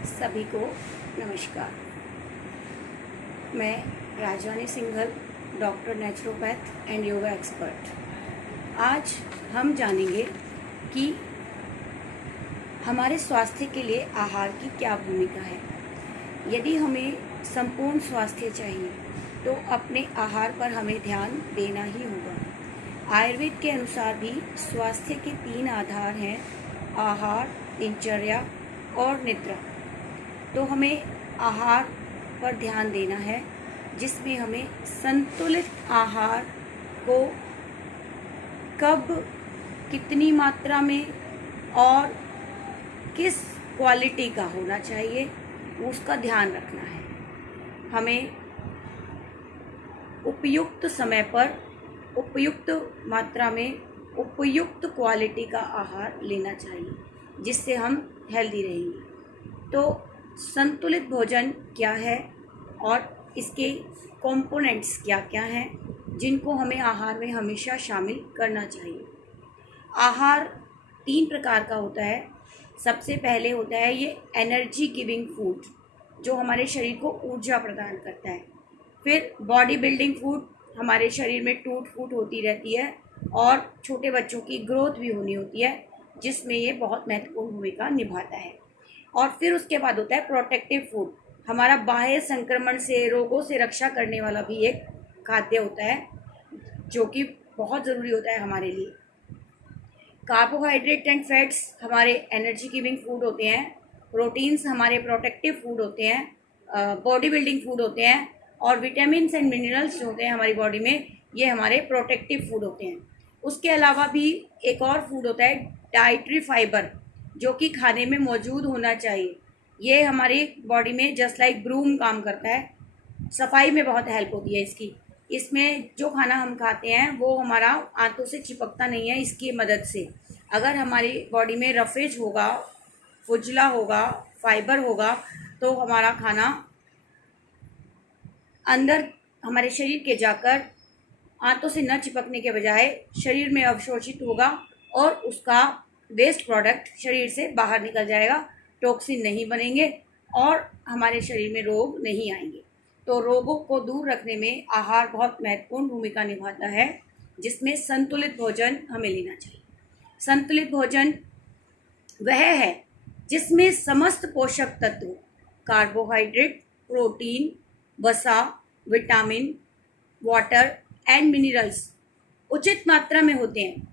सभी को नमस्कार। मैं Rajwani Singhal, doctor naturopath and yoga expert. आज हम जानेंगे कि हमारे स्वास्थ्य के लिए आहार की क्या भूमिका है। यदि हमें संपूर्ण स्वास्थ्य चाहिए तो अपने आहार पर हमें ध्यान देना ही होगा। आयुर्वेद के अनुसार भी स्वास्थ्य के 3 आधार हैं: आहार, दिनचर्या और निद्रा। तो हमें आहार पर ध्यान देना है, जिसमें हमें संतुलित आहार को कब, कितनी मात्रा में और किस क्वालिटी का होना चाहिए उसका ध्यान रखना है। हमें उपयुक्त समय पर, उपयुक्त मात्रा में, उपयुक्त क्वालिटी का आहार लेना चाहिए, जिससे हम हेल्दी रहेंगे। तो संतुलित भोजन क्या है और इसके कंपोनेंट्स क्या क्या हैं, जिनको हमें आहार में हमेशा शामिल करना चाहिए। आहार 3 प्रकार का होता है। सबसे पहले होता है ये एनर्जी गिविंग फूड, जो हमारे शरीर को ऊर्जा प्रदान करता है। फिर बॉडी बिल्डिंग फूड, हमारे शरीर में टूट फूट होती रहती है और छोटे बच्चों की ग्रोथ भी होनी होती है, जिसमें ये बहुत महत्वपूर्ण भूमिका निभाता है। और फिर उसके बाद होता है प्रोटेक्टिव फूड, हमारा बाह्य संक्रमण से, रोगों से रक्षा करने वाला भी एक खाद्य होता है, जो कि बहुत ज़रूरी होता है हमारे लिए। कार्बोहाइड्रेट एंड फैट्स हमारे एनर्जी गिविंग फूड होते हैं। प्रोटीन्स हमारे प्रोटेक्टिव फूड होते हैं, बॉडी बिल्डिंग फूड होते हैं। और विटामिन्स एंड मिनरल्स जो होते हैं हमारी बॉडी में, ये हमारे प्रोटेक्टिव फूड होते हैं। उसके अलावा भी एक और फूड होता है डाइटरी फाइबर, जो कि खाने में मौजूद होना चाहिए। ये हमारी बॉडी में जस्ट लाइक ब्रूम काम करता है, सफाई में बहुत हेल्प होती है इसकी। इसमें जो खाना हम खाते हैं वो हमारा आंतों से चिपकता नहीं है इसकी मदद से। अगर हमारी बॉडी में रफेज होगा, फुजला होगा, फाइबर होगा, तो हमारा खाना अंदर हमारे शरीर के जाकर आंतों से न चिपकने के बजाय शरीर में अवशोषित होगा और उसका वेस्ट प्रोडक्ट शरीर से बाहर निकल जाएगा। टॉक्सिन नहीं बनेंगे और हमारे शरीर में रोग नहीं आएंगे। तो रोगों को दूर रखने में आहार बहुत महत्वपूर्ण भूमिका निभाता है, जिसमें संतुलित भोजन हमें लेना चाहिए। संतुलित भोजन वह है जिसमें समस्त पोषक तत्व, कार्बोहाइड्रेट, प्रोटीन, वसा, विटामिन, वाटर एंड मिनरल्स उचित मात्रा में होते हैं।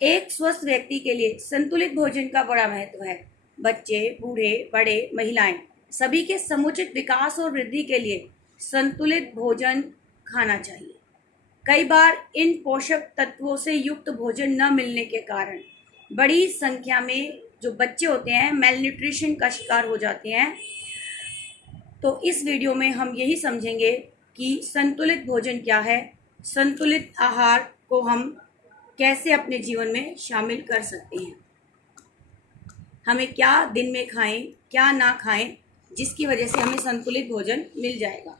एक स्वस्थ व्यक्ति के लिए संतुलित भोजन का बड़ा महत्व है। बच्चे, बूढ़े, बड़े, महिलाएं, सभी के समुचित विकास और वृद्धि के लिए संतुलित भोजन खाना चाहिए। कई बार इन पोषक तत्वों से युक्त भोजन न मिलने के कारण बड़ी संख्या में जो बच्चे होते हैं मेलन्यूट्रिशन का शिकार हो जाते हैं। तो इस वीडियो में हम यही समझेंगे कि संतुलित भोजन क्या है, संतुलित आहार को हम कैसे अपने जीवन में शामिल कर सकते हैं, हमें क्या दिन में खाएं, क्या ना खाएं, जिसकी वजह से हमें संतुलित भोजन मिल जाएगा।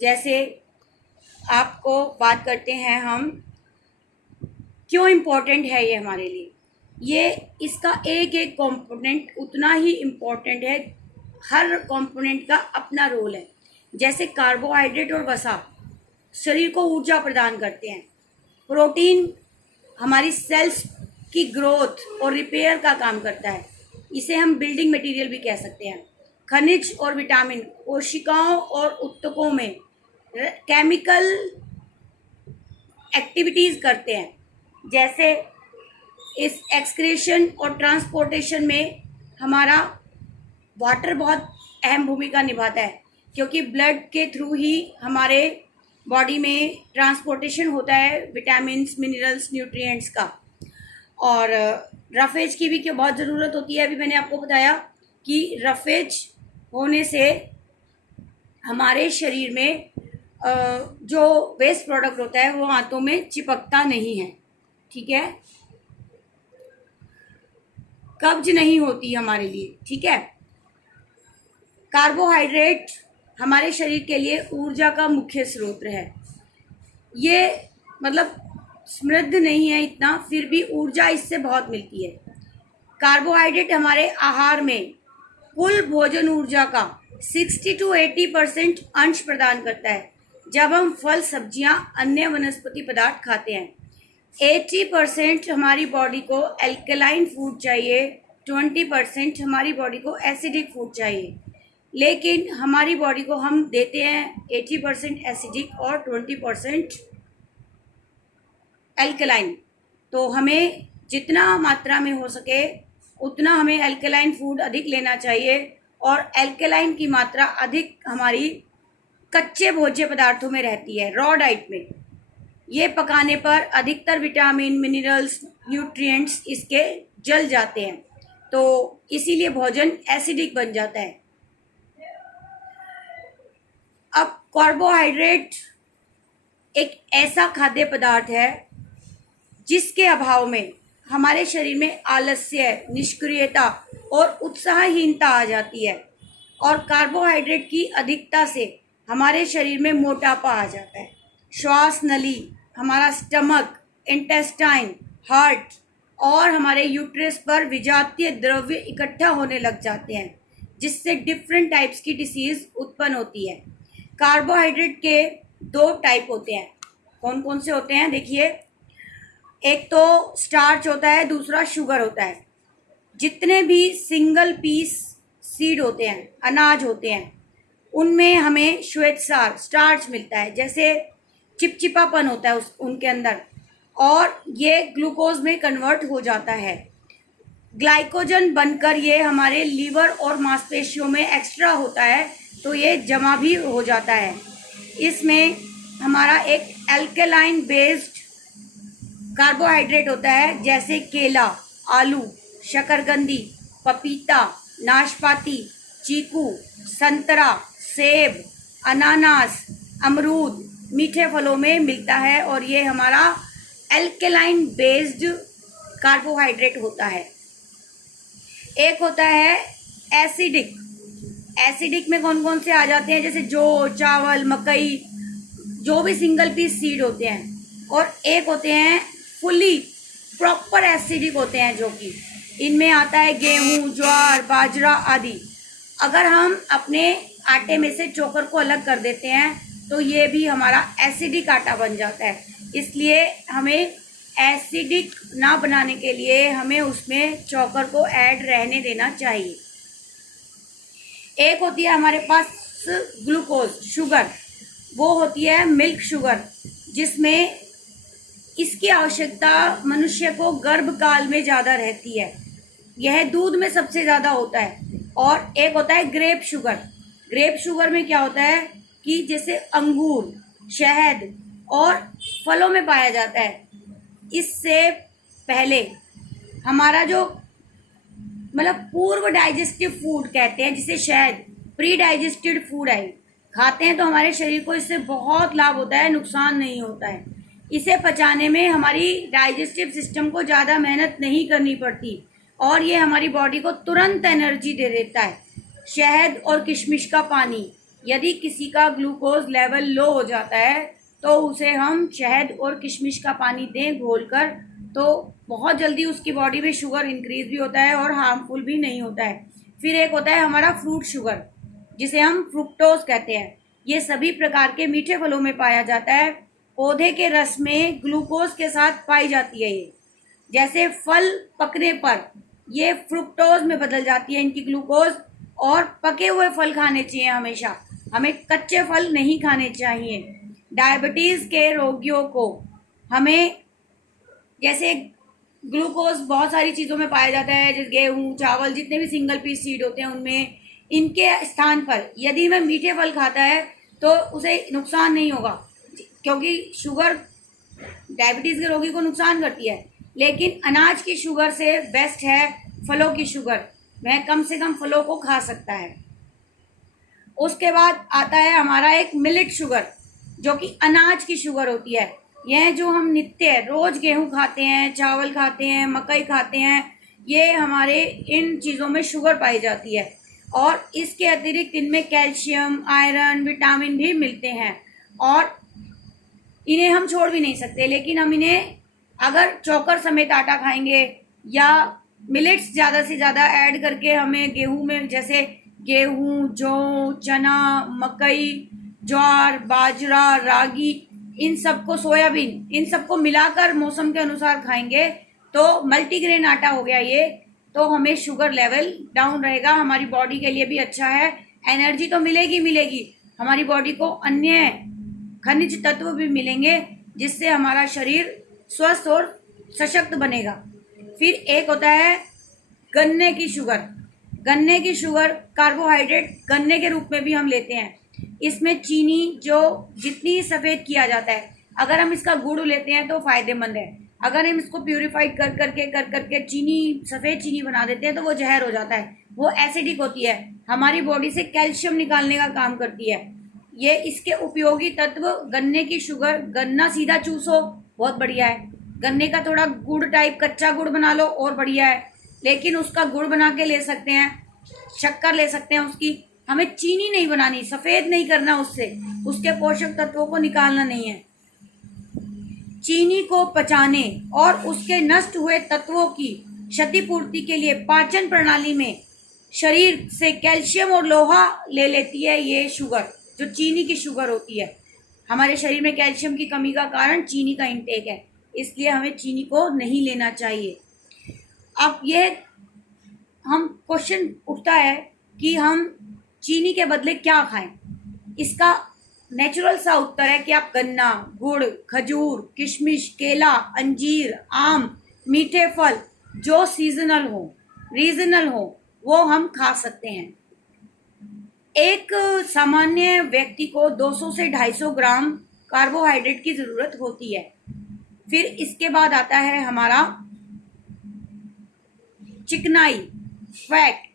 जैसे आपको बात करते हैं हम, क्यों इम्पोर्टेंट है ये हमारे लिए। ये इसका एक एक कंपोनेंट उतना ही इम्पोर्टेंट है, हर कंपोनेंट का अपना रोल है। जैसे कार्बोहाइड्रेट और वसा शरीर को ऊर्जा प्रदान करते हैं। प्रोटीन हमारी सेल्स की ग्रोथ और रिपेयर का काम करता है, इसे हम बिल्डिंग मटेरियल भी कह सकते हैं। खनिज और विटामिन कोशिकाओं और ऊतकों में केमिकल एक्टिविटीज़ करते हैं, जैसे इस एक्सक्रीशन और ट्रांसपोर्टेशन में हमारा वाटर बहुत अहम भूमिका निभाता है, क्योंकि ब्लड के थ्रू ही हमारे बॉडी में ट्रांसपोर्टेशन होता है विटामिन्स, मिनरल्स, न्यूट्रिएंट्स का। और रफेज की भी क्यों बहुत ज़रूरत होती है। अभी मैंने आपको बताया कि रफेज होने से हमारे शरीर में जो वेस्ट प्रोडक्ट होता है वो आंतों में चिपकता नहीं है, ठीक है, कब्ज नहीं होती हमारे लिए, ठीक है। कार्बोहाइड्रेट हमारे शरीर के लिए ऊर्जा का मुख्य स्रोत है। ये मतलब समृद्ध नहीं है इतना, फिर भी ऊर्जा इससे बहुत मिलती है। कार्बोहाइड्रेट हमारे आहार में कुल भोजन ऊर्जा का 60 to 80% अंश प्रदान करता है। जब हम फल, सब्जियां, अन्य वनस्पति पदार्थ खाते हैं, 80% हमारी बॉडी को एल्कलाइन फूड चाहिए, 20% हमारी बॉडी को एसिडिक फूड चाहिए। लेकिन हमारी बॉडी को हम देते हैं 80% एसिडिक और 20% एल्कलाइन। तो हमें जितना मात्रा में हो सके उतना हमें एल्कलाइन फूड अधिक लेना चाहिए, और एल्कलाइन की मात्रा अधिक हमारी कच्चे भोज्य पदार्थों में रहती है, रॉ डाइट में। ये पकाने पर अधिकतर विटामिन, मिनरल्स, न्यूट्रिएंट्स इसके जल जाते हैं, तो इसीलिए भोजन एसिडिक बन जाता है। अब कार्बोहाइड्रेट एक ऐसा खाद्य पदार्थ है जिसके अभाव में हमारे शरीर में आलस्य, निष्क्रियता और उत्साहहीनता आ जाती है, और कार्बोहाइड्रेट की अधिकता से हमारे शरीर में मोटापा आ जाता है। श्वास नली, हमारा स्टमक, इंटेस्टाइन, हार्ट और हमारे यूट्रस पर विजातीय द्रव्य इकट्ठा होने लग जाते हैं, जिससे डिफरेंट टाइप्स की डिसीज उत्पन्न होती है। कार्बोहाइड्रेट के 2 टाइप होते हैं। कौन कौन से होते हैं देखिए, एक तो स्टार्च होता है, दूसरा शुगर होता है। जितने भी सिंगल पीस सीड होते हैं, अनाज होते हैं, उनमें हमें श्वेतसार, स्टार्च मिलता है, जैसे चिपचिपापन होता है उनके अंदर, और ये ग्लूकोज में कन्वर्ट हो जाता है। ग्लाइकोजन बनकर ये हमारे लीवर और मांसपेशियों में एक्स्ट्रा होता है, तो ये जमा भी हो जाता है। इसमें हमारा एक एल्कलाइन बेस्ड कार्बोहाइड्रेट होता है, जैसे केला, आलू, शकरकंदी, पपीता, नाशपाती, चीकू, संतरा, सेब, अनानास, अमरूद मीठे फलों में मिलता है, और ये हमारा एल्कलाइन बेस्ड कार्बोहाइड्रेट होता है। एक होता है एसिडिक। एसिडिक में कौन कौन से आ जाते हैं, जैसे जौ, चावल, मकई, जो भी सिंगल पीस सीड होते हैं। और एक होते हैं फुली प्रॉपर एसिडिक होते हैं, जो कि इनमें आता है गेहूं, ज्वार, बाजरा आदि। अगर हम अपने आटे में से चोकर को अलग कर देते हैं तो ये भी हमारा एसिडिक आटा बन जाता है। इसलिए हमें एसिडिक ना बनाने के लिए हमें उसमें चोकर को ऐड रहने देना चाहिए। एक होती है हमारे पास ग्लूकोज, शुगर, वो होती है मिल्क शुगर, जिसमें इसकी आवश्यकता मनुष्य को गर्भकाल में ज़्यादा रहती है। यह दूध में सबसे ज़्यादा होता है। और एक होता है ग्रेप शुगर। ग्रेप शुगर में क्या होता है कि जैसे अंगूर, शहद और फलों में पाया जाता है। इससे पहले हमारा जो मतलब पूर्व डाइजेस्टिव फूड कहते हैं, जिसे शहद प्री डाइजेस्टेड फूड है, खाते हैं तो हमारे शरीर को इससे बहुत लाभ होता है, नुकसान नहीं होता है। इसे पचाने में हमारी डाइजेस्टिव सिस्टम को ज़्यादा मेहनत नहीं करनी पड़ती, और ये हमारी बॉडी को तुरंत एनर्जी दे देता है। शहद और किशमिश का पानी, यदि किसी का ग्लूकोज लेवल लो हो जाता है तो उसे हम शहद और किशमिश का पानी दें घोलकर, तो बहुत जल्दी उसकी बॉडी में शुगर इंक्रीज भी होता है और हार्मफुल भी नहीं होता है। फिर एक होता है हमारा फ्रूट शुगर, जिसे हम फ्रुक्टोज कहते हैं। ये सभी प्रकार के मीठे फलों में पाया जाता है। पौधे के रस में ग्लूकोज के साथ पाई जाती है ये। जैसे फल पकने पर ये फ्रुक्टोज में बदल जाती है इनकी ग्लूकोज, और पके हुए फल खाने चाहिए हमेशा, हमें कच्चे फल नहीं खाने चाहिए। डायबिटीज़ के रोगियों को हमें, जैसे ग्लूकोज बहुत सारी चीज़ों में पाया जाता है, जैसे गेहूँ, चावल, जितने भी सिंगल पीस सीड होते हैं उनमें, इनके स्थान पर यदि वह मीठे फल खाता है तो उसे नुकसान नहीं होगा, क्योंकि शुगर डायबिटीज़ के रोगी को नुकसान करती है। लेकिन अनाज की शुगर से बेस्ट है फलों की शुगर, वह कम से कम फलों को खा सकता है। उसके बाद आता है हमारा एक मिलेट शुगर, जो कि अनाज की शुगर होती है। यह जो हम नित्य रोज गेहूं खाते हैं, चावल खाते हैं, मकई खाते हैं, ये हमारे इन चीज़ों में शुगर पाई जाती है। और इसके अतिरिक्त इनमें कैल्शियम, आयरन, विटामिन भी मिलते हैं, और इन्हें हम छोड़ भी नहीं सकते, लेकिन हम इन्हें अगर चोकर समेत आटा खाएंगे या मिलेट्स ज़्यादा से ज़्यादा ऐड करके हमें गेहूं में, जैसे गेहूं, जौ, चना, मकई, ज्वार, बाजरा, रागी, इन सबको, सोयाबीन, इन सबको मिलाकर मौसम के अनुसार खाएंगे तो मल्टीग्रेन आटा हो गया ये, तो हमें शुगर लेवल डाउन रहेगा, हमारी बॉडी के लिए भी अच्छा है, एनर्जी तो मिलेगी मिलेगी, हमारी बॉडी को अन्य खनिज तत्व भी मिलेंगे जिससे हमारा शरीर स्वस्थ और सशक्त बनेगा। फिर एक होता है गन्ने की शुगर। गन्ने की शुगर कार्बोहाइड्रेट गन्ने के रूप में भी हम लेते हैं। इसमें चीनी जो जितनी सफ़ेद किया जाता है, अगर हम इसका गुड़ लेते हैं तो फायदेमंद है। अगर हम इसको प्यूरिफाइड कर करके चीनी, सफ़ेद चीनी बना देते हैं तो वो जहर हो जाता है, वो एसिडिक होती है, हमारी बॉडी से कैल्शियम निकालने का काम करती है। ये इसके उपयोगी तत्व, गन्ने की शुगर, गन्ना सीधा चूसो बहुत बढ़िया है, गन्ने का थोड़ा गुड़ टाइप कच्चा गुड़ बना लो और बढ़िया है, लेकिन उसका गुड़ बना के ले सकते हैं, शक्कर ले सकते हैं उसकी, हमें चीनी नहीं बनानी, सफ़ेद नहीं करना, उससे उसके पोषक तत्वों को निकालना नहीं है। चीनी को पचाने और उसके नष्ट हुए तत्वों की क्षतिपूर्ति के लिए पाचन प्रणाली में शरीर से कैल्शियम और लोहा ले लेती है ये शुगर, जो चीनी की शुगर होती है। हमारे शरीर में कैल्शियम की कमी का कारण चीनी का इंटेक है, इसलिए हमें चीनी को नहीं लेना चाहिए। अब ये हम क्वेश्चन उठता है कि हम चीनी के बदले क्या खाएं। इसका नेचुरल सा उत्तर है कि आप गन्ना, गुड़, खजूर, किशमिश, केला, अंजीर, आम, मीठे फल जो सीजनल हो, रीजनल हो, वो हम खा सकते हैं। एक सामान्य व्यक्ति को 200 से 250 ग्राम कार्बोहाइड्रेट की ज़रूरत होती है। फिर इसके बाद आता है हमारा चिकनाई, फैट।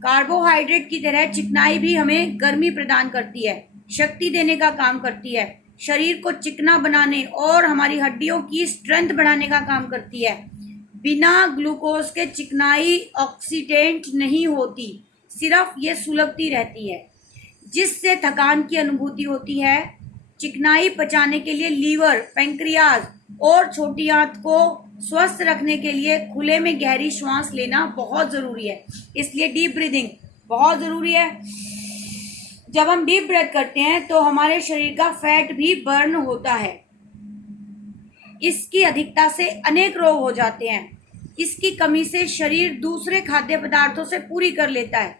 कार्बोहाइड्रेट की तरह चिकनाई भी हमें गर्मी प्रदान करती है, शक्ति देने का काम करती है, शरीर को चिकना बनाने और हमारी हड्डियों की स्ट्रेंथ बढ़ाने का काम करती है। बिना ग्लूकोज के चिकनाई ऑक्सीडेंट नहीं होती, सिर्फ ये सुलगती रहती है, जिससे थकान की अनुभूति होती है। चिकनाई पचाने के लिए लीवर, पैंक्रियाज और छोटी आंत को स्वस्थ रखने के लिए खुले में गहरी श्वास लेना बहुत ज़रूरी है, इसलिए डीप ब्रीदिंग बहुत ज़रूरी है। जब हम डीप ब्रेथ करते हैं तो हमारे शरीर का फैट भी बर्न होता है। इसकी अधिकता से अनेक रोग हो जाते हैं। इसकी कमी से शरीर दूसरे खाद्य पदार्थों से पूरी कर लेता है,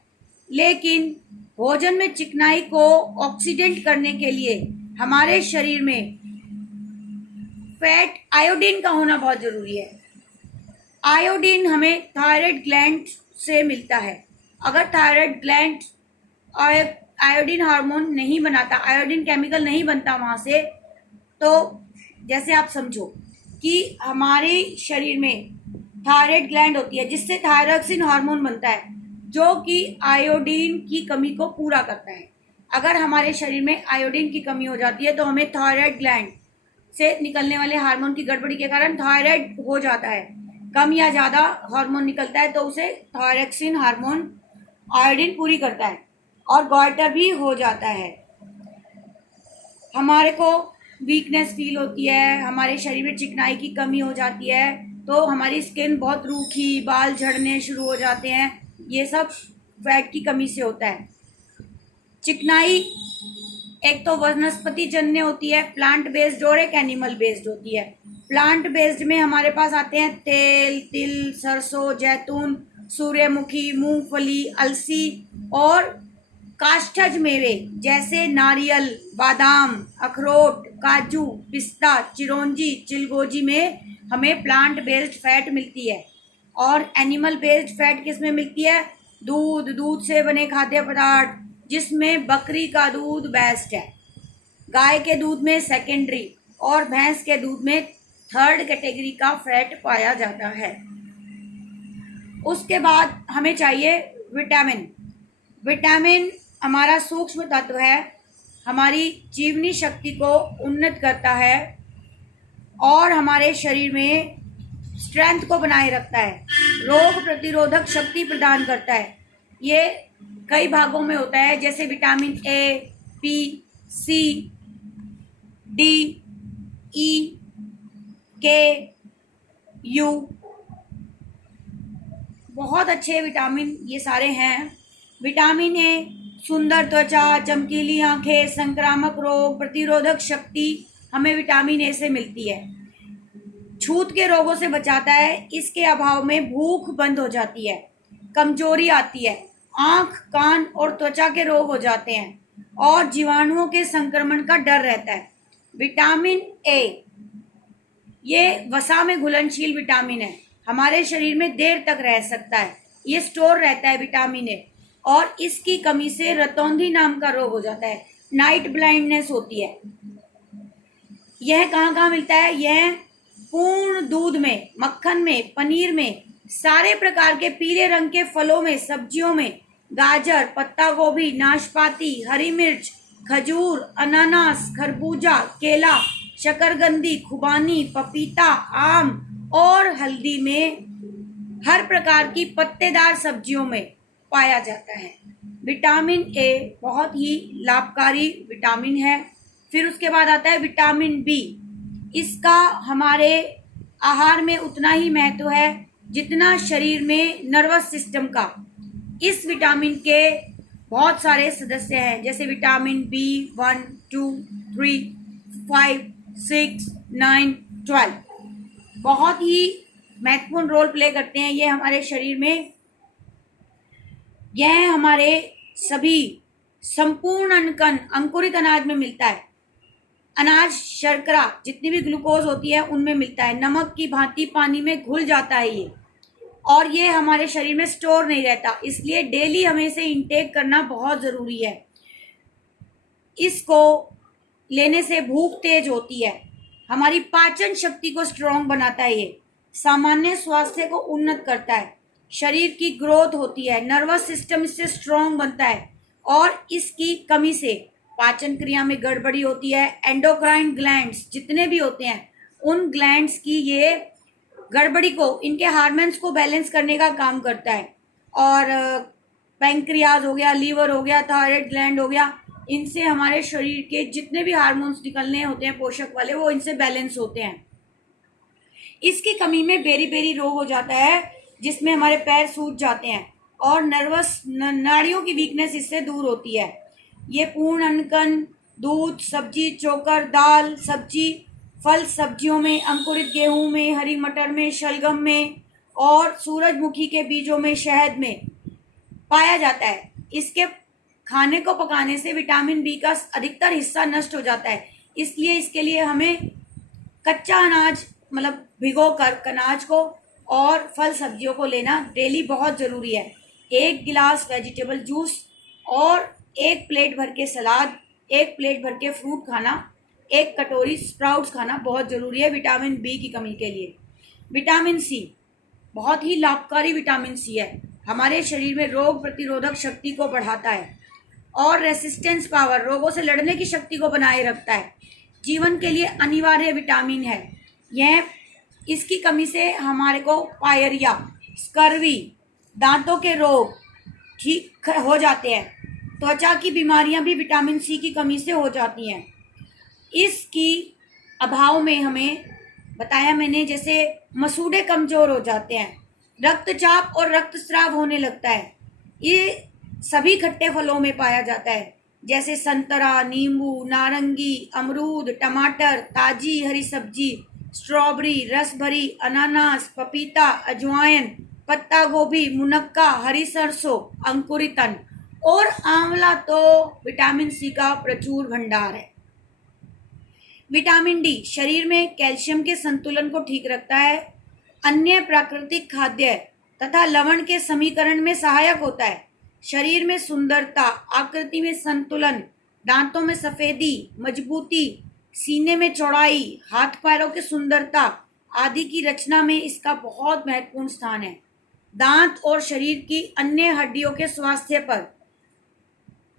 लेकिन भोजन में चिकनाई को ऑक्सीडेंट करने के लिए हमारे शरीर में फैट आयोडीन का होना बहुत जरूरी है। आयोडीन हमें थायराइड ग्लैंड से मिलता है। अगर थायराइड ग्लैंड आयोडीन हार्मोन नहीं बनाता, आयोडीन केमिकल नहीं बनता वहाँ से, तो जैसे आप समझो कि हमारे शरीर में थायराइड ग्लैंड होती है जिससे थायरोक्सिन हार्मोन बनता है जो कि आयोडीन की कमी को पूरा करता है। अगर हमारे शरीर में आयोडीन की कमी हो जाती है तो हमें थायराइड ग्लैंड से निकलने वाले हार्मोन की गड़बड़ी के कारण थायराइड हो जाता है, कम या ज़्यादा हार्मोन निकलता है, तो उसे थायरोक्सिन हार्मोन आयोडीन पूरी करता है और गॉइटर भी हो जाता है। हमारे को वीकनेस फील होती है, हमारे शरीर में चिकनाई की कमी हो जाती है, तो हमारी स्किन बहुत रूखी, बाल झड़ने शुरू हो जाते हैं, ये सब फैट की कमी से होता है। चिकनाई एक तो वनस्पति जन्य होती है, प्लांट बेस्ड, और एक एनिमल बेस्ड होती है। प्लांट बेस्ड में हमारे पास आते हैं तेल, तिल, सरसों, जैतून, सूर्यमुखी, मूंगफली, अलसी और काष्ठज मेवे जैसे नारियल, बादाम, अखरोट, काजू, पिस्ता, चिरौंजी, चिलगोजी में हमें प्लांट बेस्ड फैट मिलती है। और एनिमल बेस्ड फैट किस में मिलती है? दूध, दूध से बने खाद्य पदार्थ जिसमें बकरी का दूध बेस्ट है, गाय के दूध में सेकेंडरी और भैंस के दूध में थर्ड कैटेगरी का फैट पाया जाता है। उसके बाद हमें चाहिए विटामिन। विटामिन हमारा सूक्ष्म तत्व है, हमारी जीवनी शक्ति को उन्नत करता है और हमारे शरीर में स्ट्रेंथ को बनाए रखता है, रोग प्रतिरोधक शक्ति प्रदान करता है। ये कई भागों में होता है, जैसे vitamin A, B, C, D, E, K, U, बहुत अच्छे विटामिन ये सारे हैं। विटामिन ए सुंदर त्वचा, चमकीली आंखें, संक्रामक रोग प्रतिरोधक शक्ति हमें विटामिन ए से मिलती है। छूत के रोगों से बचाता है। इसके अभाव में भूख बंद हो जाती है, कमजोरी आती है, आंख, कान और त्वचा के रोग हो जाते हैं और जीवाणुओं के संक्रमण का डर रहता है। विटामिन ए ये वसा में घुलनशील विटामिन है, हमारे शरीर में देर तक रह सकता है, ये स्टोर रहता है विटामिन ए। और इसकी कमी से रतौंधी नाम का रोग हो जाता है, नाइट ब्लाइंडनेस होती है। यह कहाँ कहाँ मिलता है? यह पूर्ण दूध में, मक्खन में, पनीर में, सारे प्रकार के पीले रंग के फलों में, सब्जियों में, गाजर, पत्ता गोभी, नाशपाती, हरी मिर्च, खजूर, अनानास, खरबूजा, केला, शकरकंदी, खुबानी, पपीता, आम और हल्दी में, हर प्रकार की पत्तेदार सब्जियों में पाया जाता है। विटामिन ए बहुत ही लाभकारी विटामिन है। फिर उसके बाद आता है विटामिन बी। इसका हमारे आहार में उतना ही महत्व है जितना शरीर में नर्वस सिस्टम का। इस विटामिन के बहुत सारे सदस्य हैं, जैसे विटामिन बी 1, 2, 3, 5, 6, 9, 12 बहुत ही महत्वपूर्ण रोल प्ले करते हैं ये हमारे शरीर में। यह हमारे सभी संपूर्ण अनकन अंकुरित अनाज में मिलता है। अनाज, शर्करा, जितनी भी ग्लूकोज होती है उनमें मिलता है। नमक की भांति पानी में घुल जाता है ये, और ये हमारे शरीर में स्टोर नहीं रहता, इसलिए डेली हमें इसे इंटेक करना बहुत ज़रूरी है। इसको लेने से भूख तेज होती है, हमारी पाचन शक्ति को स्ट्रॉन्ग बनाता है, ये सामान्य स्वास्थ्य को उन्नत करता है, शरीर की ग्रोथ होती है, नर्वस सिस्टम इससे स्ट्रॉन्ग बनता है। और इसकी कमी से पाचन क्रिया में गड़बड़ी होती है। एंडोक्राइन ग्लैंड्स जितने भी होते हैं उन ग्लैंड्स की ये गड़बड़ी को, इनके हार्मोन्स को बैलेंस करने का काम करता है। और पैंक्रियाज हो गया, लीवर हो गया, थायराइड ग्लैंड हो गया, इनसे हमारे शरीर के जितने भी हार्मोन्स निकलने होते हैं पोषक वाले, वो इनसे बैलेंस होते हैं। इसकी कमी में बेरी बेरी रोग हो जाता है, जिसमें हमारे पैर सूज जाते हैं और नर्वस नाड़ियों की वीकनेस इससे दूर होती है। ये पूर्ण अनकन, दूध, सब्जी, चोकर, दाल, सब्जी, फल सब्जियों में, अंकुरित गेहूं में, हरी मटर में, शलगम में और सूरजमुखी के बीजों में, शहद में पाया जाता है। इसके खाने को पकाने से विटामिन बी का अधिकतर हिस्सा नष्ट हो जाता है, इसलिए इसके लिए हमें कच्चा अनाज मतलब भिगोकर अनाज को और फल सब्जियों को लेना डेली बहुत ज़रूरी है। 1 गिलास वेजिटेबल जूस और 1 प्लेट भर के सलाद, 1 प्लेट भर के फ्रूट खाना, 1 कटोरी स्प्राउट्स खाना बहुत ज़रूरी है विटामिन बी की कमी के लिए। विटामिन सी बहुत ही लाभकारी विटामिन सी है, हमारे शरीर में रोग प्रतिरोधक शक्ति को बढ़ाता है और रेसिस्टेंस पावर, रोगों से लड़ने की शक्ति को बनाए रखता है। जीवन के लिए अनिवार्य विटामिन है यह। इसकी कमी से हमारे को पायरिया, स्कर्वी, दांतों के रोग ठीक हो जाते हैं। त्वचा की बीमारियां भी विटामिन सी की कमी से हो जाती हैं। इसकी अभाव में हमें बताया मैंने, जैसे मसूड़े कमज़ोर हो जाते हैं, रक्तचाप और रक्तस्राव होने लगता है। ये सभी खट्टे फलों में पाया जाता है, जैसे संतरा, नींबू, नारंगी, अमरूद, टमाटर, ताजी हरी सब्जी, स्ट्रॉबेरी, रस भरी अनानास, पपीता, अजवाइन, पत्ता गोभी, मुनक्का, हरी सरसों, अंकुरितन और आंवला तो विटामिन सी का प्रचुर भंडार है। विटामिन डी शरीर में कैल्शियम के संतुलन को ठीक रखता है, अन्य प्राकृतिक खाद्य तथा लवण के समीकरण में सहायक होता है। शरीर में सुंदरता, आकृति में संतुलन, दांतों में सफेदी, मजबूती, सीने में चौड़ाई, हाथ पैरों की सुंदरता आदि की रचना में इसका बहुत महत्वपूर्ण स्थान है। दांत और शरीर की अन्य हड्डियों के स्वास्थ्य पर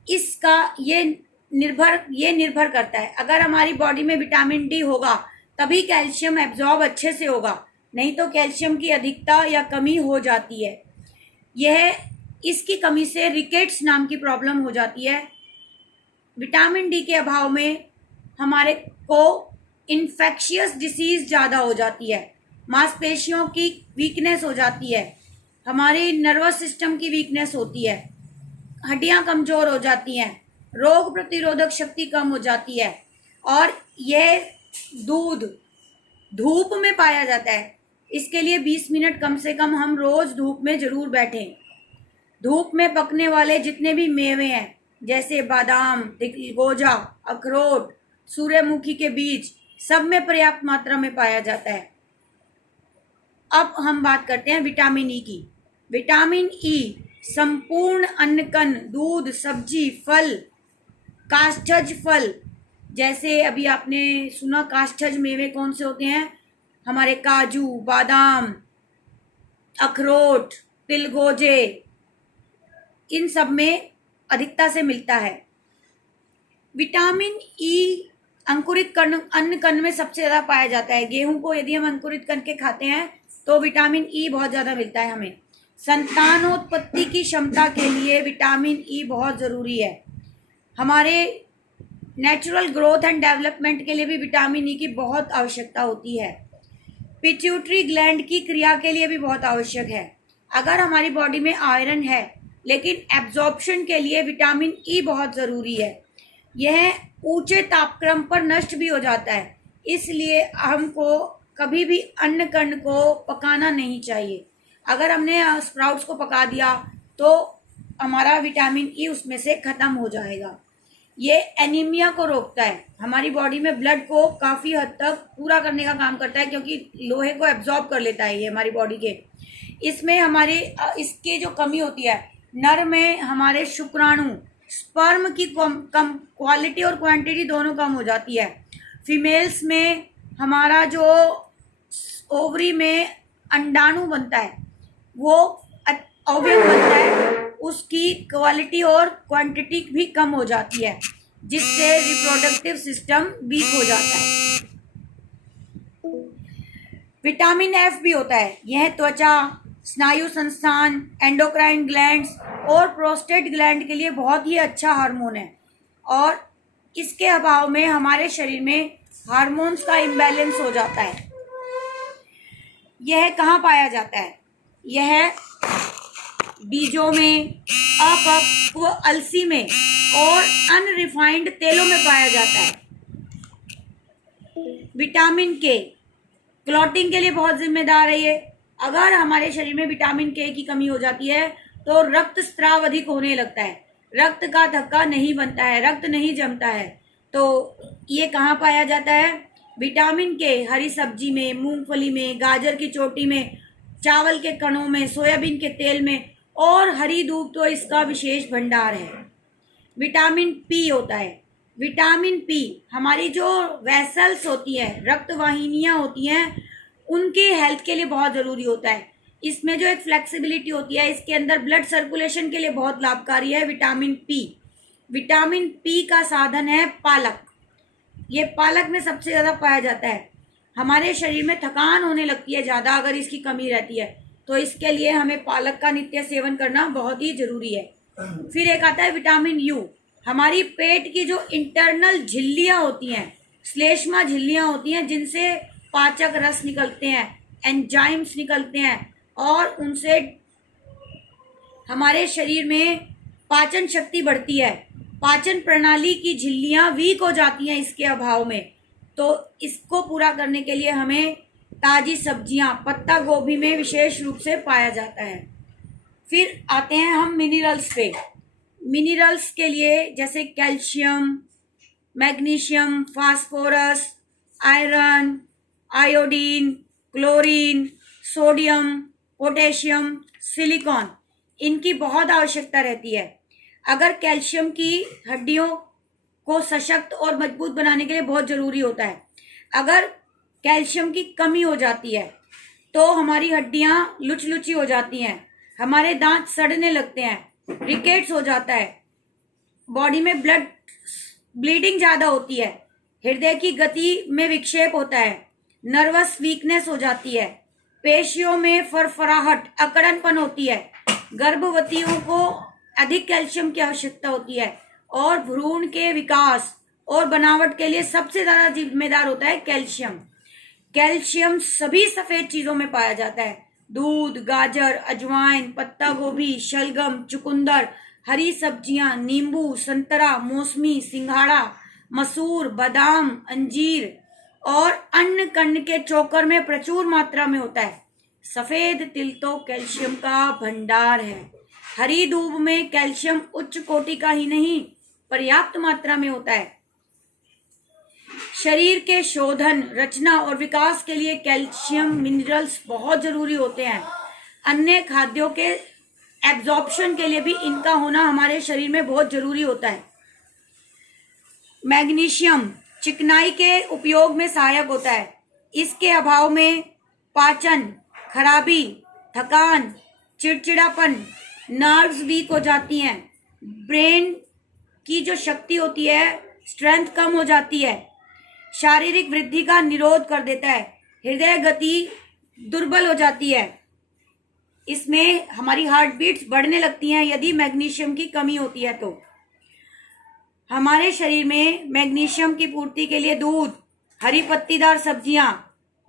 इसका ये निर्भर करता है। अगर हमारी बॉडी में विटामिन डी होगा तभी कैल्शियम एब्जॉर्ब अच्छे से होगा, नहीं तो कैल्शियम की अधिकता या कमी हो जाती है। इसकी कमी से रिकेट्स नाम की प्रॉब्लम हो जाती है। विटामिन डी के अभाव में हमारे को इन्फेक्शियस डिसीज ज़्यादा हो जाती है, मांसपेशियों की वीकनेस हो जाती है, हमारी नर्वस सिस्टम की वीकनेस होती है, हड्डियां कमजोर हो जाती हैं, रोग प्रतिरोधक शक्ति कम हो जाती है। और यह दूध धूप में पाया जाता है। इसके लिए 20 मिनट कम से कम हम रोज धूप में जरूर बैठें। धूप में पकने वाले जितने भी मेवे हैं, जैसे बादाम, गोजा, अखरोट, सूर्यमुखी के बीज, सब में पर्याप्त मात्रा में पाया जाता है। अब हम बात करते हैं विटामिन ई की। विटामिन ई संपूर्ण अन्नकण, दूध, सब्जी, फल, काष्ठज फल, जैसे अभी आपने सुना काष्ठज मेवे कौन से होते हैं, हमारे काजू, बादाम, अखरोट, तिलगोजे, इन सब में अधिकता से मिलता है। विटामिन ई अंकुरित अन्न कण में सबसे ज्यादा पाया जाता है। गेहूं को यदि हम अंकुरित करके खाते हैं तो विटामिन ई बहुत ज्यादा मिलता है हमें। संतानोत्पत्ति की क्षमता के लिए विटामिन ई बहुत जरूरी है। हमारे नेचुरल ग्रोथ एंड डेवलपमेंट के लिए भी विटामिन ई की बहुत आवश्यकता होती है। पिट्यूटरी ग्लैंड की क्रिया के लिए भी बहुत आवश्यक है। अगर हमारी बॉडी में आयरन है लेकिन एब्जॉर्प्शन के लिए विटामिन ई बहुत ज़रूरी है। यह ऊंचे तापक्रम पर नष्ट भी हो जाता है, इसलिए हमको कभी भी अन्न कण को पकाना नहीं चाहिए। अगर हमने स्प्राउट्स को पका दिया तो हमारा विटामिन ई उसमें से ख़त्म हो जाएगा। ये एनीमिया को रोकता है, हमारी बॉडी में ब्लड को काफ़ी हद तक पूरा करने का काम करता है, क्योंकि लोहे को एब्जॉर्ब कर लेता है ये हमारी बॉडी के। इसमें हमारे इसकी जो कमी होती है, नर में हमारे शुक्राणु, स्पर्म की कम क्वालिटी और क्वांटिटी दोनों कम हो जाती है। फीमेल्स में हमारा जो ओवरी में अंडाणु बनता है, वो ओव्यूम बनता है, उसकी क्वालिटी और क्वांटिटी भी कम हो जाती है, जिससे रिप्रोडक्टिव सिस्टम वीक हो जाता है। विटामिन एफ भी होता है। यह त्वचा, स्नायु संस्थान, एंडोक्राइन ग्लैंड्स और प्रोस्टेट ग्लैंड के लिए बहुत ही अच्छा हार्मोन है, और इसके अभाव में हमारे शरीर में हार्मोन्स का इम्बैलेंस हो जाता है। यह कहाँ पाया जाता है? यह बीजों में, अपक्व अलसी में और अनरिफाइंड तेलों में पाया जाता है। विटामिन के क्लॉटिंग के लिए बहुत जिम्मेदार है ये। अगर हमारे शरीर में विटामिन के की कमी हो जाती है तो रक्त स्राव अधिक होने लगता है, रक्त का धक्का नहीं बनता है, रक्त नहीं जमता है। तो ये कहाँ पाया जाता है? विटामिन के हरी सब्जी में, मूंगफली में, गाजर की चोटी में, चावल के कणों में, सोयाबीन के तेल में, और हरी दूध तो इसका विशेष भंडार है। विटामिन पी होता है। विटामिन पी हमारी जो वेसल्स होती हैं, रक्त वाहिनियाँ होती हैं, उनकी हेल्थ के लिए बहुत ज़रूरी होता है। इसमें जो एक फ्लेक्सिबिलिटी होती है, इसके अंदर ब्लड सर्कुलेशन के लिए बहुत लाभकारी है विटामिन पी। विटामिन पी का साधन है पालक। ये पालक में सबसे ज़्यादा पाया जाता है। हमारे शरीर में थकान होने लगती है ज़्यादा अगर इसकी कमी रहती है, तो इसके लिए हमें पालक का नित्य सेवन करना बहुत ही ज़रूरी है। फिर एक आता है विटामिन यू। हमारी पेट की जो इंटरनल झिल्लियाँ होती हैं, श्लेष्मा झिल्लियाँ होती हैं, जिनसे पाचक रस निकलते हैं, एंजाइम्स निकलते हैं, और उनसे हमारे शरीर में पाचन शक्ति बढ़ती है। पाचन प्रणाली की झिल्लियाँ वीक हो जाती हैं इसके अभाव में। तो इसको पूरा करने के लिए हमें ताज़ी सब्जियां, पत्ता गोभी में विशेष रूप से पाया जाता है। फिर आते हैं हम मिनरल्स पे। मिनरल्स के लिए जैसे calcium, magnesium, phosphorus, iron, iodine, chlorine, sodium, potassium, silicon, इनकी बहुत आवश्यकता रहती है। अगर कैल्शियम की हड्डियों को सशक्त और मजबूत बनाने के लिए बहुत ज़रूरी होता है। अगर कैल्शियम की कमी हो जाती है तो हमारी हड्डियां लुचलुची हो जाती हैं, हमारे दांत सड़ने लगते हैं, रिकेट्स हो जाता है, बॉडी में ब्लीडिंग ज़्यादा होती है, हृदय की गति में विक्षेप होता है, नर्वस वीकनेस हो जाती है, पेशियों में फरफराहट, अकड़नपन होती है। गर्भवतियों को अधिक कैल्शियम की आवश्यकता होती है, और भ्रूण के विकास और बनावट के लिए सबसे ज़्यादा जिम्मेदार होता है कैल्शियम। कैल्शियम सभी सफेद चीजों में पाया जाता है। दूध, गाजर, अजवाइन, पत्ता गोभी, शलगम, चुकंदर, हरी सब्जियां, नींबू, संतरा, मौसमी, सिंघाड़ा, मसूर, बादाम, अंजीर और अन्न कण के चोकर में प्रचुर मात्रा में होता है। सफेद तिल तो कैल्शियम का भंडार है। हरी दूब में कैल्शियम उच्च कोटि का ही नहीं पर्याप्त मात्रा में होता है। शरीर के शोधन, रचना और विकास के लिए कैल्शियम मिनरल्स बहुत जरूरी होते हैं। अन्य खाद्यों के एब्जॉर्प्शन के लिए भी इनका होना हमारे शरीर में बहुत जरूरी होता है। मैग्नीशियम चिकनाई के उपयोग में सहायक होता है। इसके अभाव में पाचन खराबी, थकान, चिड़चिड़ापन, नर्व्स वीक हो जाती हैं, ब्रेन की जो शक्ति होती है, स्ट्रेंथ कम हो जाती है, शारीरिक वृद्धि का निरोध कर देता है, हृदय गति दुर्बल हो जाती है। इसमें हमारी हार्ट बीट्स बढ़ने लगती हैं यदि मैग्नीशियम की कमी होती है तो। हमारे शरीर में मैग्नीशियम की पूर्ति के लिए दूध, हरी पत्तीदार सब्जियां,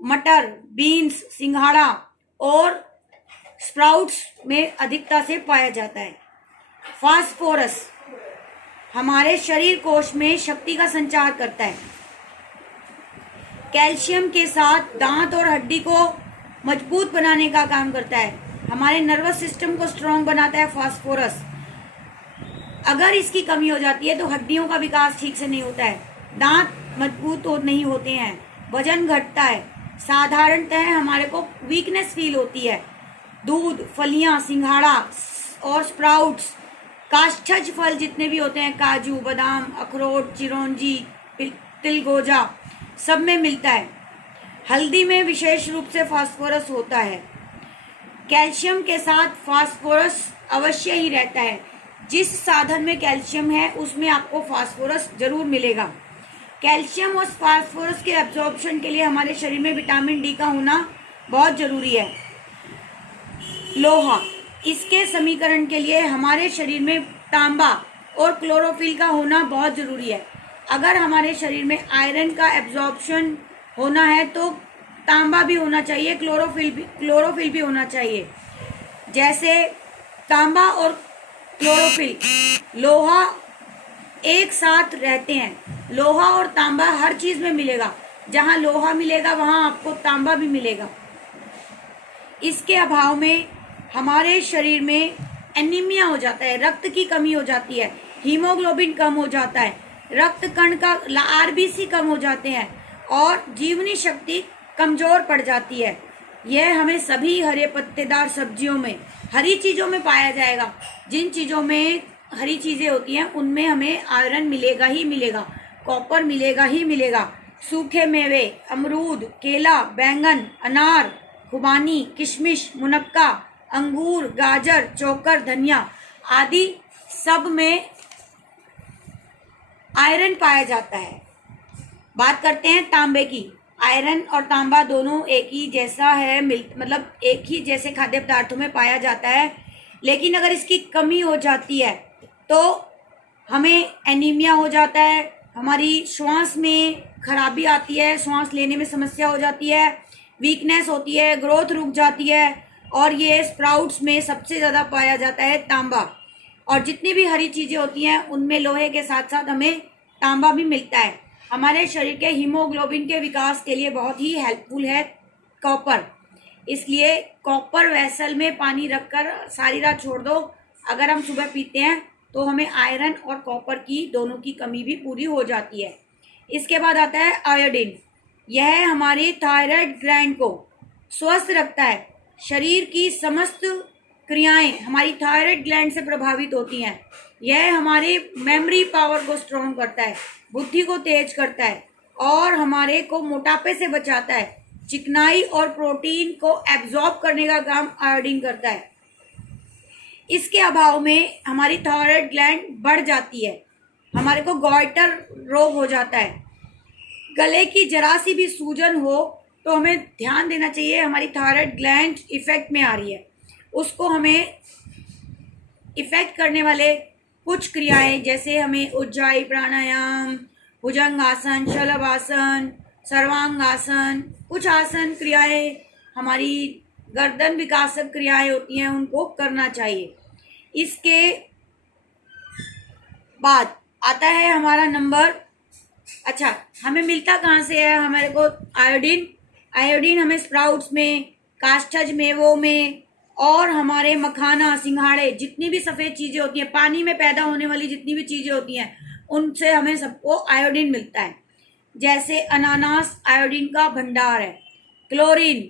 मटर, बीन्स, सिंघाड़ा और स्प्राउट्स में अधिकता से पाया जाता है। फास्फोरस हमारे शरीर कोश में शक्ति का संचार करता है। कैल्शियम के साथ दांत और हड्डी को मजबूत बनाने का काम करता है। हमारे नर्वस सिस्टम को स्ट्रांग बनाता है फास्फोरस। अगर इसकी कमी हो जाती है तो हड्डियों का विकास ठीक से नहीं होता है, दांत मजबूत नहीं होते हैं, वजन घटता है, साधारणतः हमारे को वीकनेस फील होती है। दूध, फलियां, सिंघाड़ा और स्प्राउट्स, काष्ठज फल जितने भी होते हैं, काजू, बादाम, अखरोट, चिरौंजी, तिलगोजा, सब में मिलता है। हल्दी में विशेष रूप से फास्फोरस होता है। कैल्शियम के साथ फास्फोरस अवश्य ही रहता है। जिस साधन में कैल्शियम है उसमें आपको फास्फोरस जरूर मिलेगा। कैल्शियम और फास्फोरस के एब्जॉर्प्शन के लिए हमारे शरीर में विटामिन डी का होना बहुत जरूरी है। लोहा, इसके समीकरण के लिए हमारे शरीर में तांबा और क्लोरोफिल का होना बहुत जरूरी है। अगर हमारे शरीर में आयरन का एब्जॉर्प्शन होना है तो तांबा भी होना चाहिए, क्लोरोफिल भी होना चाहिए। जैसे तांबा और क्लोरोफिल, लोहा एक साथ रहते हैं। लोहा और तांबा हर चीज में मिलेगा, जहां लोहा मिलेगा वहां आपको तांबा भी मिलेगा। इसके अभाव में हमारे शरीर में एनीमिया हो जाता है, रक्त की कमी हो जाती है, हीमोग्लोबिन कम हो जाता है, रक्त कण का आरबीसी कम हो जाते हैं और जीवनी शक्ति कमजोर पड़ जाती है। यह हमें सभी हरे पत्तेदार सब्जियों में, हरी चीजों में पाया जाएगा। जिन चीजों में हरी चीजें होती हैं उनमें हमें आयरन मिलेगा ही मिलेगा, कॉपर मिलेगा ही मिलेगा। सूखे मेवे, अमरूद, केला, बैंगन, अनार, खुबानी, किशमिश, मुनक्का, अंगूर, गाजर, चोकर, धनिया आदि सब में आयरन पाया जाता है। बात करते हैं तांबे की। आयरन और तांबा दोनों एक ही जैसा है, मतलब एक ही जैसे खाद्य पदार्थों में पाया जाता है, लेकिन अगर इसकी कमी हो जाती है तो हमें एनीमिया हो जाता है, हमारी श्वास में खराबी आती है, श्वास लेने में समस्या हो जाती है, वीकनेस होती है, ग्रोथ रुक जाती है। और ये स्प्राउट्स में सबसे ज़्यादा पाया जाता है तांबा। और जितनी भी हरी चीज़ें होती हैं उनमें लोहे के साथ साथ हमें तांबा भी मिलता है। हमारे शरीर के हीमोग्लोबिन के विकास के लिए बहुत ही हेल्पफुल है कॉपर। इसलिए कॉपर वेसल में पानी रखकर सारी रात छोड़ दो, अगर हम सुबह पीते हैं तो हमें आयरन और कॉपर की दोनों की कमी भी पूरी हो जाती है। इसके बाद आता है आयोडीन। यह हमारी थायराइड ग्लैंड को स्वस्थ रखता है। शरीर की समस्त क्रियाएं हमारी थायराइड ग्लैंड से प्रभावित होती हैं। यह हमारी मेमोरी पावर को स्ट्रॉन्ग करता है, बुद्धि को तेज करता है और हमारे को मोटापे से बचाता है। चिकनाई और प्रोटीन को एब्जॉर्ब करने का काम आयोडीन करता है। इसके अभाव में हमारी थायराइड ग्लैंड बढ़ जाती है, हमारे को गॉइटर रोग हो जाता है। गले की जरा सी भी सूजन हो तो हमें ध्यान देना चाहिए, हमारी थायराइड ग्लैंड इफेक्ट में आ रही है। उसको हमें इफेक्ट करने वाले कुछ क्रियाएं, जैसे हमें उज्जाई प्राणायाम, भुजंगासन, शलभासन सर्वांगासन, कुछ आसन क्रियाएं, हमारी गर्दन विकासक क्रियाएं होती हैं, उनको करना चाहिए। इसके बाद आता है हमारा नंबर, अच्छा हमें मिलता कहाँ से है हमारे को आयोडीन। आयोडीन हमें स्प्राउट्स में, कास्टज मेवों में और हमारे मखाना, सिंघाड़े, जितनी भी सफ़ेद चीज़ें होती हैं, पानी में पैदा होने वाली जितनी भी चीज़ें होती हैं, उनसे हमें सबको आयोडीन मिलता है। जैसे अनानास आयोडीन का भंडार है। क्लोरीन,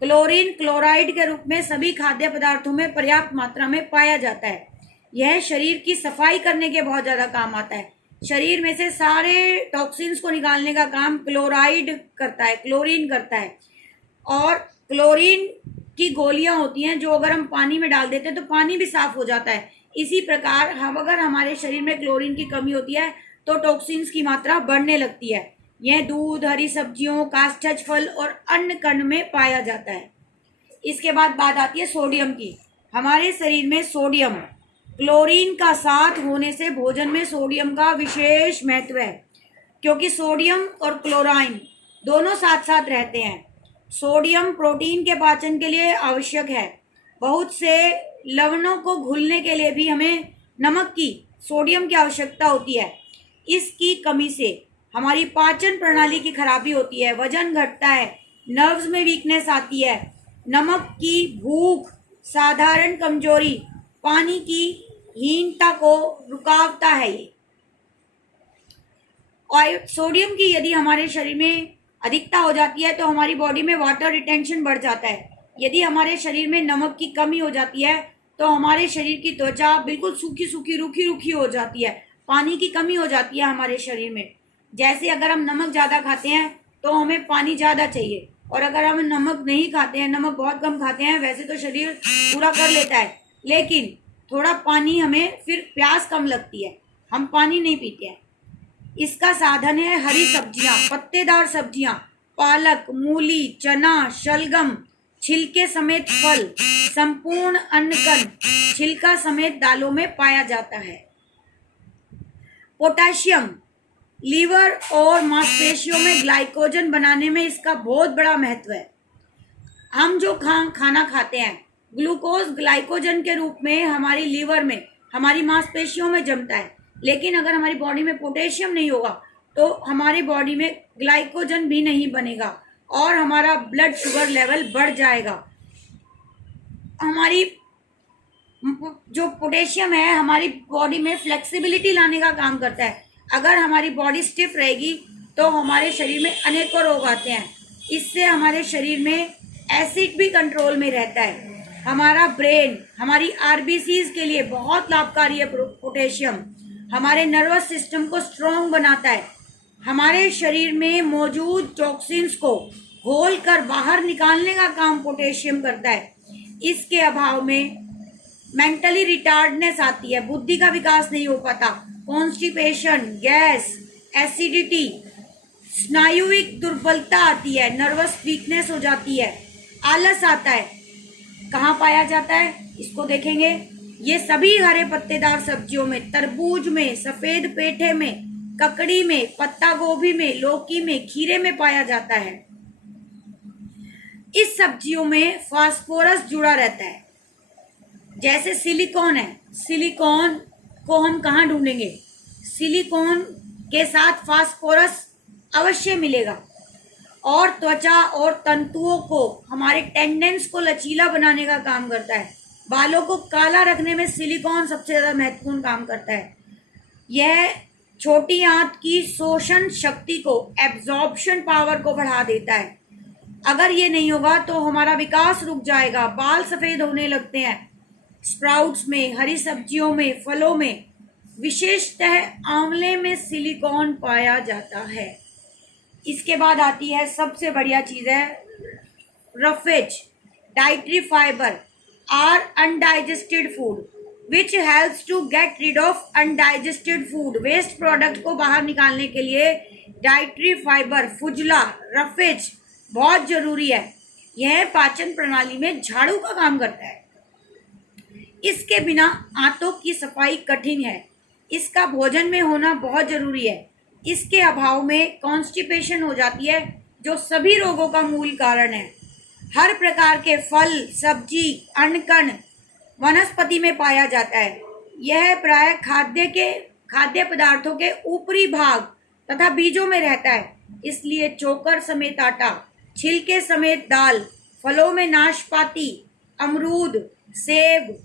क्लोरीन क्लोराइड के रूप में सभी खाद्य पदार्थों में पर्याप्त मात्रा में पाया जाता है। यह शरीर की सफाई करने के बहुत ज़्यादा काम आता है। शरीर में से सारे टॉक्सिन्स को निकालने का काम क्लोराइड करता है, क्लोरीन करता है। और क्लोरीन की गोलियां होती हैं जो अगर हम पानी में डाल देते हैं तो पानी भी साफ हो जाता है। इसी प्रकार हम अगर हमारे शरीर में क्लोरीन की कमी होती है तो टॉक्सिन्स की मात्रा बढ़ने लगती है। यह दूध, हरी सब्जियों, कास्टज फल और अन्य कण में पाया जाता है। इसके बाद बात आती है सोडियम की। हमारे शरीर में सोडियम, क्लोरीन का साथ होने से भोजन में सोडियम का विशेष महत्व है, क्योंकि सोडियम और क्लोराइन दोनों साथ साथ रहते हैं। सोडियम प्रोटीन के पाचन के लिए आवश्यक है। बहुत से लवणों को घुलने के लिए भी हमें नमक की, सोडियम की आवश्यकता होती है। इसकी कमी से हमारी पाचन प्रणाली की खराबी होती है, वजन घटता है, नर्व्स में वीकनेस आती है। नमक की भूख, साधारण कमजोरी, पानी की हीनता को रुकावता है ये। और सोडियम की यदि हमारे शरीर में अधिकता हो जाती है तो हमारी बॉडी में वाटर रिटेंशन बढ़ जाता है। यदि हमारे शरीर में नमक की कमी हो जाती है तो हमारे शरीर की त्वचा बिल्कुल सूखी सूखी, रूखी रूखी हो जाती है। पानी की कमी हो जाती है हमारे शरीर में। जैसे अगर हम नमक ज़्यादा खाते हैं तो हमें पानी ज़्यादा चाहिए, और अगर हम नमक नहीं खाते हैं, नमक बहुत कम खाते हैं, वैसे तो शरीर पूरा कर लेता है, लेकिन थोड़ा पानी हमें फिर प्यास कम लगती है, हम पानी नहीं पीते हैं। इसका साधन है हरी सब्जियां, पत्तेदार सब्जियां, पालक, मूली, चना, शलगम, छिलके समेत फल, संपूर्ण अन्नकण, छिलका समेत दालों में पाया जाता है। पोटेशियम, लीवर और मांसपेशियों में ग्लाइकोजन बनाने में इसका बहुत बड़ा महत्व है। हम जो खाना खाते हैं, ग्लूकोज ग्लाइकोजन के रूप में हमारी लीवर में, हमारी मांसपेशियों में जमता है, लेकिन अगर हमारी बॉडी में पोटेशियम नहीं होगा तो हमारी बॉडी में ग्लाइकोजन भी नहीं बनेगा और हमारा ब्लड शुगर लेवल बढ़ जाएगा। हमारी जो पोटेशियम है हमारी बॉडी में फ्लेक्सिबिलिटी लाने का काम करता है। अगर हमारी बॉडी स्टिफ रहेगी तो हमारे शरीर में अनेकों रोग आते हैं। इससे हमारे शरीर में एसिड भी कंट्रोल में रहता है। हमारा ब्रेन, हमारी आरबीसीज के लिए बहुत लाभकारी है पोटेशियम। हमारे नर्वस सिस्टम को स्ट्रॉन्ग बनाता है। हमारे शरीर में मौजूद टॉक्सिन्स को घोल कर बाहर निकालने का काम पोटेशियम करता है। इसके अभाव में मेंटली रिटार्डनेस आती है, बुद्धि का विकास नहीं हो पाता, कॉन्स्टिपेशन, गैस, एसिडिटी, स्नायुविक दुर्बलता आती है, नर्वस वीकनेस हो जाती है, आलस आता है। कहाँ पाया जाता है इसको देखेंगे। ये सभी हरे पत्तेदार सब्जियों में, तरबूज में, सफेद पेठे में, ककड़ी में, पत्ता गोभी में, लौकी में, खीरे में पाया जाता है। इस सब्जियों में फास्फोरस जुड़ा रहता है। जैसे सिलिकॉन है, सिलिकॉन को हम कहाँ ढूंढेंगे? सिलिकॉन के साथ फास्फोरस अवश्य मिलेगा। और त्वचा और तंतुओं को, हमारे टेंडेंस को लचीला बनाने का काम करता है। बालों को काला रखने में सिलिकॉन सबसे ज़्यादा महत्वपूर्ण काम करता है। यह छोटी आंत की शोषण शक्ति को, एब्जॉर्प्शन पावर को बढ़ा देता है। अगर ये नहीं होगा तो हमारा विकास रुक जाएगा, बाल सफ़ेद होने लगते हैं। स्प्राउट्स में, हरी सब्जियों में, फलों में, विशेषतः आंवले में सिलिकॉन पाया जाता है। इसके बाद आती है सबसे बढ़िया चीज़ है roughage. Dietary fibre are undigested food which helps to get rid of undigested food. Waste product को बाहर निकालने के लिए डाइटरी फाइबर, फुजला, रफेज बहुत जरूरी है। यह पाचन प्रणाली में झाड़ू का काम करता है। इसके बिना आंतों की सफाई कठिन है। इसका भोजन में होना बहुत जरूरी है। इसके अभाव में कॉन्स्टिपेशन हो जाती है, जो सभी रोगों का मूल कारण है। हर प्रकार के फल, सब्जी, अन्न वनस्पति में पाया जाता है। यह प्राय खाद्य पदार्थों के ऊपरी भाग तथा बीजों में रहता है। इसलिए चोकर समेत आटा, छिलके समेत दाल, फलों में नाशपाती, अमरूद, सेब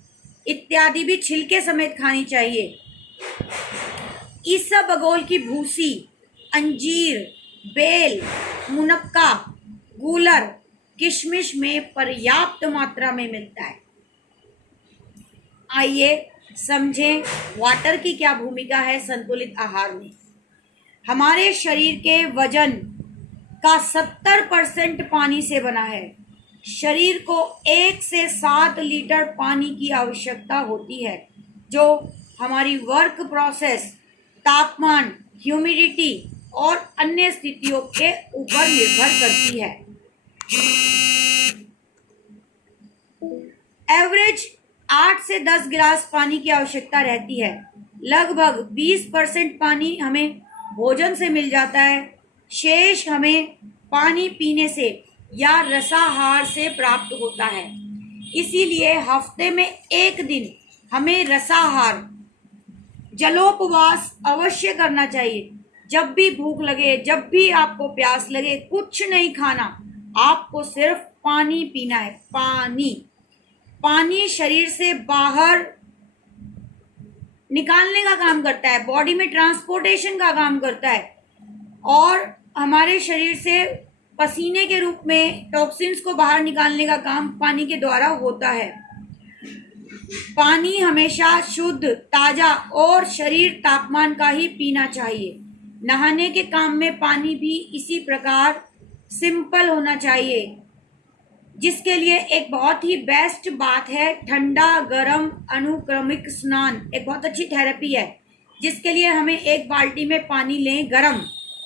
इत्यादि भी छिलके समेत खानी चाहिए। इसबगोल की भूसी, अंजीर, बेल, मुनक्का, गूलर, किशमिश में पर्याप्त मात्रा में मिलता है। आइए समझें वाटर की क्या भूमिका है संतुलित आहार में। हमारे शरीर के वजन का 70% पानी से बना है। शरीर को 1 से 7 लीटर पानी की आवश्यकता होती है, जो हमारी वर्क प्रोसेस, तापमान, ह्यूमिडिटी और अन्य स्थितियों के ऊपर निर्भर करती है। एवरेज 8 से 10 गिलास पानी की आवश्यकता रहती है। लगभग 20% पानी हमें भोजन से मिल जाता है। शेष हमें पानी पीने से या रसाहार से प्राप्त होता है। इसीलिए हफ्ते में 1 दिन हमें रसाहार, जलोपवास अवश्य करना चाहिए। जब भी भूख लगे, जब भी आपको प्यास लगे, कुछ नहीं खाना, आपको सिर्फ पानी पीना है। पानी शरीर से बाहर निकालने का काम करता है, बॉडी में ट्रांसपोर्टेशन का काम करता है और हमारे शरीर से पसीने के रूप में टॉक्सिन्स को बाहर निकालने का काम पानी के द्वारा होता है। पानी हमेशा शुद्ध, ताजा और शरीर तापमान का ही पीना चाहिए। नहाने के काम में पानी भी इसी प्रकार सिंपल होना चाहिए, जिसके लिए एक बहुत ही बेस्ट बात है ठंडा गरम अनुक्रमिक स्नान। एक बहुत अच्छी थेरेपी है, जिसके लिए हमें एक बाल्टी में पानी लें गरम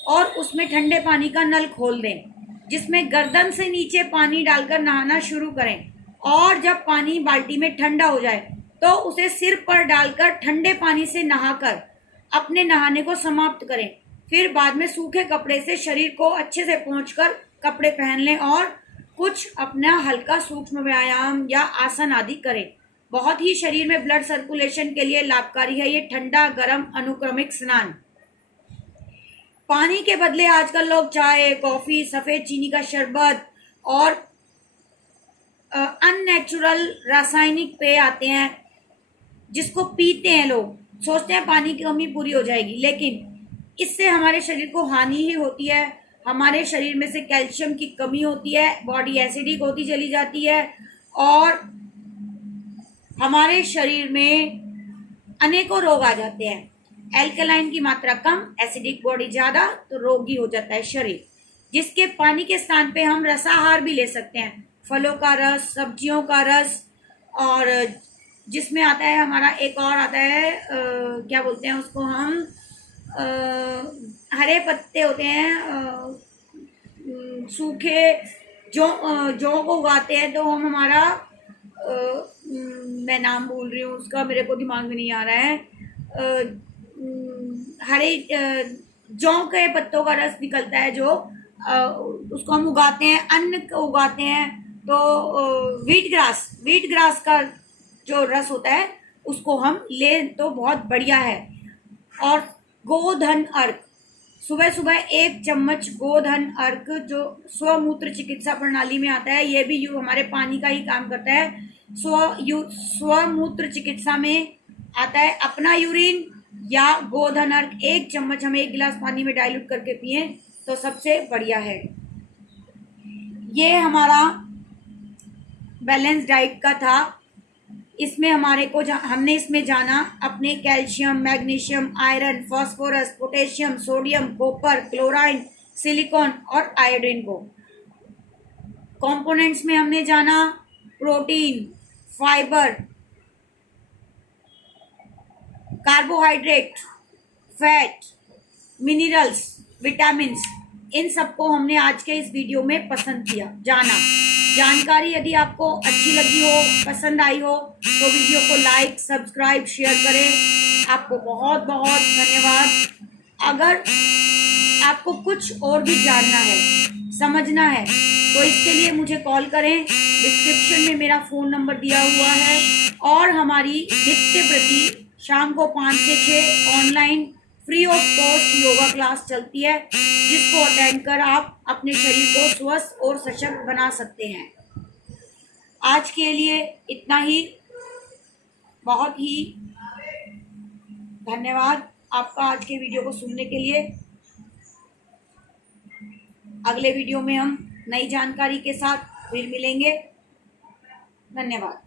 और उसमें ठंडे पानी का नल खोल दें, जिसमें गर्दन से नीचे पानी डालकर नहाना शुरू करें और जब पानी बाल्टी में ठंडा हो जाए तो उसे सिर पर डालकर ठंडे पानी से नहाकर अपने नहाने को समाप्त करें। फिर बाद में सूखे कपड़े से शरीर को अच्छे से पोंछकर कपड़े पहन लें और कुछ अपना हल्का सूक्ष्म व्यायाम या आसन आदि करें। बहुत ही शरीर में ब्लड सर्कुलेशन के लिए लाभकारी है ये ठंडा गरम अनुक्रमिक स्नान। पानी के बदले आजकल लोग चाय, कॉफी, सफेद चीनी का शरबत और अननेचुरल रासायनिक पेय आते हैं, जिसको पीते हैं। लोग सोचते हैं पानी की कमी पूरी हो जाएगी, लेकिन इससे हमारे शरीर को हानि ही होती है। हमारे शरीर में से कैल्शियम की कमी होती है, बॉडी एसिडिक होती चली जाती है और हमारे शरीर में अनेकों रोग आ जाते हैं। एल्कलाइन की मात्रा कम, एसिडिक बॉडी ज़्यादा, तो रोगी हो जाता है शरीर। जिसके पानी के स्थान पे हम रसाहार भी ले सकते हैं, फलों का रस, सब्जियों का रस, और जिसमें आता है हमारा एक और आता है क्या बोलते हैं उसको हम, हरे पत्ते होते हैं, सूखे जौ को उगाते हैं, तो हम हमारा मैं नाम भूल रही हूँ उसका, मेरे को दिमाग में नहीं आ रहा है। हरे जौ के पत्तों का रस निकलता है, जो उसको हम उगाते हैं, अन्न उगाते हैं। तो व्हीट ग्रास का जो रस होता है उसको हम लें तो बहुत बढ़िया है। और गोधन अर्क, सुबह सुबह 1 चम्मच गोधन अर्क जो स्वमूत्र चिकित्सा प्रणाली में आता है, ये भी हमारे पानी का ही काम करता है। स्वमूत्र चिकित्सा में आता है अपना यूरिन या गोधन अर्क 1 चम्मच हमें 1 गिलास पानी में डाइल्यूट करके पिए तो सबसे बढ़िया है। ये हमारा बैलेंस डाइट का था। इसमें हमारे को हमने इसमें जाना अपने calcium, magnesium, iron, phosphorus, potassium, sodium, copper, chlorine, silicon और आयोडीन को। कंपोनेंट्स में हमने जाना protein, fibre, carbohydrate, fat, minerals, vitamins, इन सबको हमने आज के इस वीडियो में पसंद किया, जाना। जानकारी यदि आपको अच्छी लगी हो, पसंद आई हो, तो वीडियो को लाइक, सब्सक्राइब, शेयर करें। आपको बहुत बहुत धन्यवाद। अगर आपको कुछ और भी जानना है, समझना है, तो इसके लिए मुझे कॉल करें। डिस्क्रिप्शन में मेरा फ़ोन नंबर दिया हुआ है और हमारी नित्य प्रति शाम को 5 से 6 online free of cost yoga class चलती है, जिसको अटेंड कर आप अपने शरीर को स्वस्थ और सशक्त बना सकते हैं। आज के लिए इतना ही। बहुत ही धन्यवाद आपका आज के वीडियो को सुनने के लिए। अगले वीडियो में हम नई जानकारी के साथ फिर मिलेंगे। धन्यवाद।